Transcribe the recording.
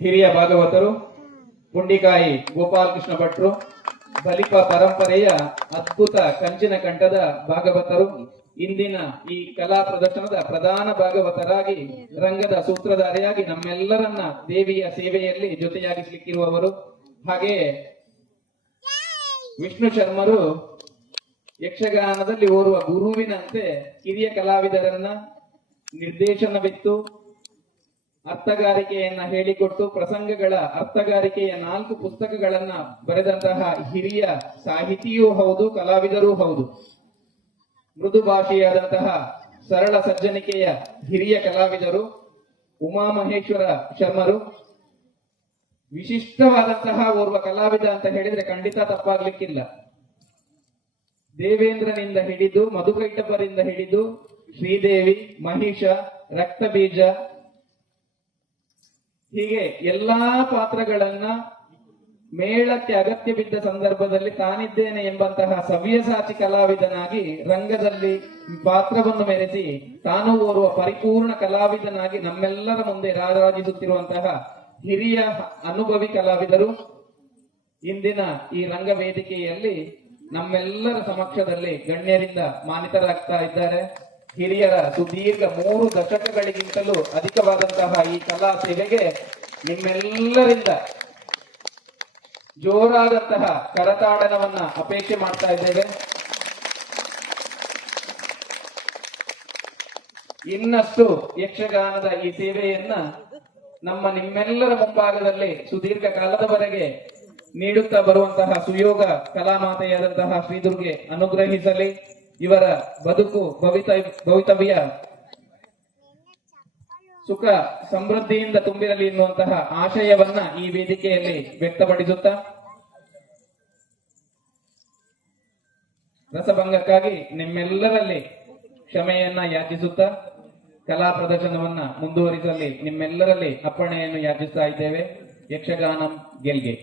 ಹಿರಿಯ ಭಾಗವತರು ಪುಂಡಿಕಾಯಿ ಗೋಪಾಲಕೃಷ್ಣ ಭಟ್ರು, ಬಲಿಪ ಪರಂಪರೆಯ ಅದ್ಭುತ ಕಂಚಿನ ಕಂಠದ ಭಾಗವತರು ಇಂದಿನ ಈ ಕಲಾ ಪ್ರದರ್ಶನದ ಪ್ರಧಾನ ಭಾಗವತರಾಗಿ ರಂಗದ ಸೂತ್ರಧಾರಿಯಾಗಿ ನಮ್ಮೆಲ್ಲರನ್ನ ದೇವಿಯ ಸೇವೆಯಲ್ಲಿ ಜೊತೆಯಾಗಿಸಲಿಕ್ಕಿರುವವರು. ಹಾಗೆಯೇ ವಿಷ್ಣು ಶರ್ಮರು ಯಕ್ಷಗಾನದಲ್ಲಿ ಓರ್ವ ಗುರುವಿನಂತೆ ಹಿರಿಯ ಕಲಾವಿದರನ್ನ ನಿರ್ದೇಶನವಿತ್ತು, ಅರ್ಥಗಾರಿಕೆಯನ್ನ ಹೇಳಿಕೊಟ್ಟು ಪ್ರಸಂಗಗಳ ಅರ್ಥಗಾರಿಕೆಯ 4 ಪುಸ್ತಕಗಳನ್ನ ಬರೆದಂತಹ ಹಿರಿಯ ಸಾಹಿತಿಯೂ ಹೌದು, ಕಲಾವಿದರೂ ಹೌದು. ಮೃದು ಭಾಷೆಯಾದಂತಹ ಸರಳ ಸಜ್ಜನಿಕೆಯ ಹಿರಿಯ ಕಲಾವಿದರು ಉಮಾಮಹೇಶ್ವರ ಶರ್ಮರು. ವಿಶಿಷ್ಟವಾದಂತಹ ಓರ್ವ ಕಲಾವಿದ ಅಂತ ಹೇಳಿದ್ರೆ ಖಂಡಿತ ತಪ್ಪಾಗ್ಲಿಕ್ಕಿಲ್ಲ. ದೇವೇಂದ್ರನಿಂದ ಹಿಡಿದು ಮಧುಕೈಟಪರಿಂದ ಹಿಡಿದು ಶ್ರೀದೇವಿ, ಮಹಿಷ, ರಕ್ತಬೀಜ ಹೀಗೆ ಎಲ್ಲಾ ಪಾತ್ರಗಳನ್ನ ಮೇಳಕ್ಕೆ ಅಗತ್ಯ ಬಿದ್ದ ಸಂದರ್ಭದಲ್ಲಿ ತಾನಿದ್ದೇನೆ ಎಂಬಂತಹ ಸವ್ಯಸಾಚಿ ಕಲಾವಿದನಾಗಿ ರಂಗದಲ್ಲಿ ಪಾತ್ರವನ್ನು ಮೆರೆಸಿ ತಾನು ಓರ್ವ ಪರಿಪೂರ್ಣ ಕಲಾವಿದನಾಗಿ ನಮ್ಮೆಲ್ಲರ ಮುಂದೆ ರಾರಾಜಿಸುತ್ತಿರುವಂತಹ ಹಿರಿಯ ಅನುಭವಿ ಕಲಾವಿದರು ಇಂದಿನ ಈ ರಂಗ ವೇದಿಕೆಯಲ್ಲಿ ನಮ್ಮೆಲ್ಲರ ಸಮಕ್ಷದಲ್ಲಿ ಗಣ್ಯರಿಂದ ಮಾನಿತರಾಗ್ತಾ ಇದ್ದಾರೆ. ಹಿರಿಯರ ಸುದೀರ್ಘ 3 ದಶಕಗಳಿಗಿಂತಲೂ ಅಧಿಕವಾದಂತಹ ಈ ಕಲಾ ಸೇವೆಗೆ ನಿಮ್ಮೆಲ್ಲರಿಂದ ಜೋರಾದಂತಹ ಕರತಾಡನವನ್ನ ಅಪೇಕ್ಷೆ ಮಾಡ್ತಾ ಇದ್ದೇವೆ. ಇನ್ನಷ್ಟು ಯಕ್ಷಗಾನದ ಈ ಸೇವೆಯನ್ನ ನಿಮ್ಮೆಲ್ಲರ ಮುಂಭಾಗದಲ್ಲಿ ಸುದೀರ್ಘ ಕಾಲದವರೆಗೆ ನೀಡುತ್ತಾ ಬರುವಂತಹ ಸುಯೋಗ ಕಲಾಮಾತೆಯಾದಂತಹ ಶ್ರೀದುರ್ಗೆ ಅನುಗ್ರಹಿಸಲಿ. ಇವರ ಬದುಕು ಭವಿತವ್ಯ ಸುಖ ಸಮೃದ್ಧಿಯಿಂದ ತುಂಬಿರಲಿ ಎನ್ನುವಂತಹ ಆಶಯವನ್ನ ಈ ವೇದಿಕೆಯಲ್ಲಿ ವ್ಯಕ್ತಪಡಿಸುತ್ತಾ ರಸಭಂಗಕ್ಕಾಗಿ ನಿಮ್ಮೆಲ್ಲರಲ್ಲಿ ಕ್ಷಮೆಯನ್ನ ಯಾಚಿಸುತ್ತಾ ಕಲಾ ಪ್ರದರ್ಶನವನ್ನ ಮುಂದುವರಿಸಲಿ ನಿಮ್ಮೆಲ್ಲರಲ್ಲಿ ಅಪ್ಪಣೆಯನ್ನು ಯಾಚಿಸ್ತಾ ಇದ್ದೇವೆ. ಯಕ್ಷಗಾನಂ ಗೆಲ್ಗೆ.